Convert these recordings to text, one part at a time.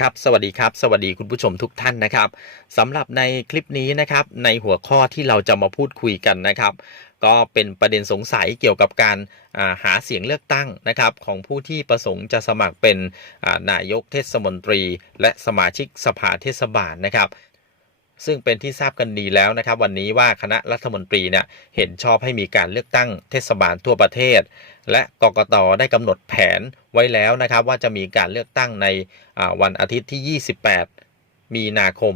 ครับสวัสดีครับ สวัสดีคุณผู้ชมทุกท่านนะครับสำหรับในคลิปนี้นะครับในหัวข้อที่เราจะมาพูดคุยกันนะครับ ก็เป็นประเด็นสงสัยเกี่ยวกับการาหาเสียงเลือกตั้งนะครับของผู้ที่ประสงค์จะสมัครเป็นานายกเทศมนตรี และสมาชิกสภาเทศบาลนะครับ ซึ่งเป็นที่ทราบกันดีแล้วนะครับ วันนี้ว่าคณะรัฐมนตรีเนี่ยเห็นชอบให้มีการเลือกตั้งเทศบาลทั่วประเทศ และกกตได้กำหนดแผนไว้แล้วนะครับ ว่าจะมีการเลือกตั้งในวันอาทิตย์ที่ 28 มีนาคม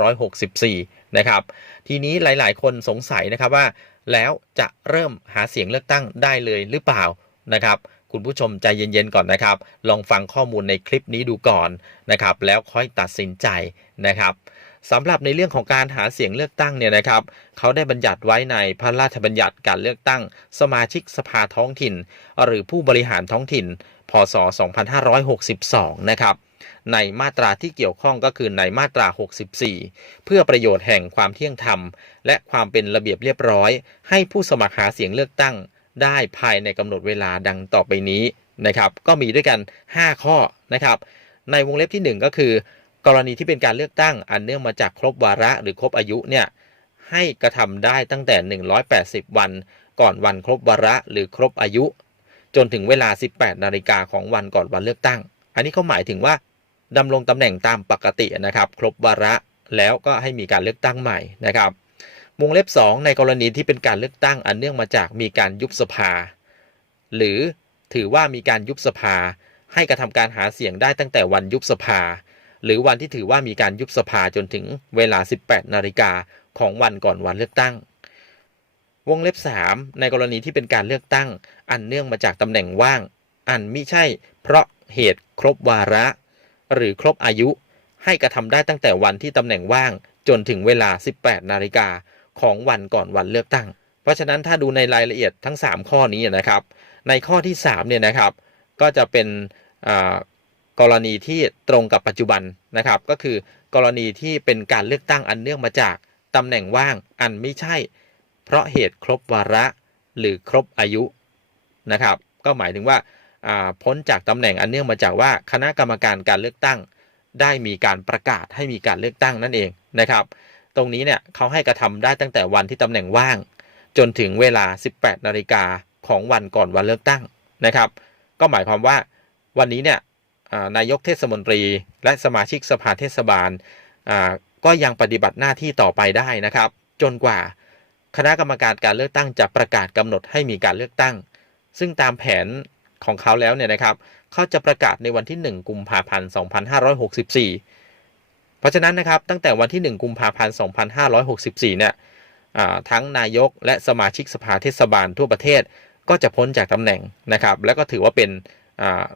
2564 นะครับ ทีนี้หลายๆ คนสงสัยนะครับว่า แล้วจะเริ่มหาเสียงเลือกตั้งได้เลยหรือเปล่านะครับคุณผู้ชมใจเย็นๆก่อนนะครับ ลองฟังข้อมูลในคลิปนี้ดูก่อนนะครับ แล้วค่อยตัดสินใจนะครับ สำหรับในเรื่องของการหาเสียงเลือกตั้งเนี่ยนะครับเขาได้บัญญัติไว้ในพระราชบัญญัติการเลือกตั้ง สมาชิกสภาท้องถิ่น หรือผู้บริหารท้องถิ่น พศ 2562 นะครับในมาตราที่เกี่ยวข้องก็คือในมาตรา 64 เพื่อประโยชน์แห่งความเที่ยงธรรม และความเป็นระเบียบเรียบร้อย ให้ผู้สมัครหาเสียงเลือกตั้ง ได้ภายในกำหนดเวลาดังต่อไปนี้นะครับ ก็มีด้วยกัน 5 ข้อนะครับ ในวงเล็บทีหนึ่1 ก็คือ กรณีที่เป็นการเลือกตั้งอันเนื่องมาจากครบวาระหรือครบอายุเนี่ยให้กระทำได้ตั้งแต่ 180 วัน ก่อนวันครบวาระหรือครบอายุ จนถึงเวลา 18 นาฬิกาของวันก่อนวันเลือกตั้ง อันนี้เขาหมายถึงว่าดำรงตำแหน่งตามปกตินะครับ ครบวาระแล้วก็ให้มีการเลือกตั้งใหม่นะครับวงเล็บ 2 ในกรณีที่เป็นการเลือกตั้งอันเนื่องมาจากมีการยุบสภา หรือถือว่ามีการยุบสภา ให้กระทำการหาเสียงได้ตั้งแต่วันยุบสภา หรือวันที่ถือว่ามีการยุบสภาจนถึงเวลา 18 นาฬิกาของวันก่อนวันเลือกตั้ง วงเล็บ 3 ในกรณีที่เป็นการเลือกตั้ง อันเนื่องมาจากตำแหน่งว่าง อันมิใช่ เพราะเหตุครบวาระ หรือครบอายุ ให้กระทำได้ตั้งแต่วันที่ตำแหน่งว่าง จนถึงเวลา 18 นาฬิกาของวันก่อนวันเลือกตั้ง เพราะฉะนั้นถ้าดูในรายละเอียดทั้ง 3 ข้อนี้นะครับ ในข้อที่3เนี่ยนะครับ ก็จะเป็น กรณีที่ตรงกับปัจจุบันนะครับ ก็คือกรณีที่เป็นการเลือกตั้งอันเนื่องมาจากตำแหน่งว่างอันไม่ใช่ เพราะเหตุครบวาระหรือครบอายุนะครับ ก็หมายถึงว่าพ้นจากตำแหน่งอันเนื่องมาจากว่าคณะกรรมการการเลือกตั้ง ได้มีการประกาศให้มีการเลือกตั้งนั่นเองนะครับ ตรงนี้เนี่ยเขาให้กระทำได้ตั้งแต่วันที่ตำแหน่งว่าง จนถึงเวลา 18นาฬิกาของวันก่อนวันเลือกตั้งนะครับ ก็หมายความว่าวันนี้เนี่ย นายกเทศมนตรี และสมาชิกสภาเทศบาลก็ยังปฏิบัติหน้าที่ต่อไปได้นะครับ จนกว่าคณะกรรมการการเลือกตั้งจะประกาศกำหนดให้มีการเลือกตั้ง ซึ่งตามแผนของเขาแล้วเนี่ยนะครับเขาจะประกาศในวันที่ 1 กุมภาพันธ์ 2564 เพราะฉะนั้นนะครับตั้งแต่วันที่ 1 กุมภาพันธ์ 2564 เนี่ยอ่าทั้งนายกและสมาชิกสภาเทศบาลทั่วประเทศก็จะพ้นจากตำแหน่งนะครับ แล้วก็ถือว่าเป็น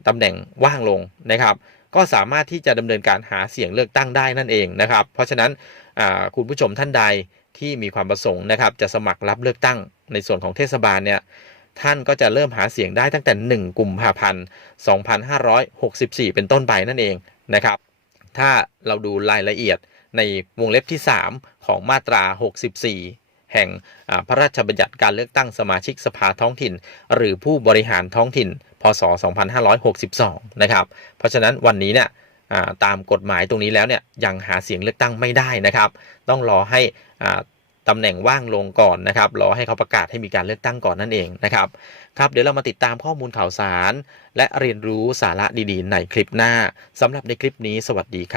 ตำแหน่งว่างลงนะครับ ก็สามารถที่จะดำเนินการหาเสียงเลือกตั้งได้นั่นเองนะครับ เพราะฉะนั้นคุณผู้ชมท่านใดที่มีความประสงค์นะครับ จะสมัครรับเลือกตั้งในส่วนของเทศบาลเนี่ยท่านก็จะเริ่มหาเสียงได้ตั้งแต่ 1กุมภาพันธ์2564 เป็นต้นไปนั่นเองนะครับ ถ้าเราดูรายละเอียดในวงเล็บที่ 3 ของมาตรา 64 แห่งพระราชบัญญัติการเลือกตั้งสมาชิกสภาท้องถิ่น หรือผู้บริหารท้องถิ่น พศ 2562 นะครับ เพราะฉะนั้นวันนี้เนี่ยตามกฎหมายตรงนี้แล้วเนี่ยยังหาเสียงเลือกตั้งไม่ได้นะครับ ต้องรอให้ตำแหน่งว่างลงก่อนนะครับ รอให้เขาประกาศให้มีการเลือกตั้งก่อนนั่นเองนะครับครับเดี๋ยวเรามาติดตามข้อมูลข่าวสาร และเรียนรู้สาระดีๆ ในคลิปหน้าสำหรับในคลิปนี้สวัสดีครับ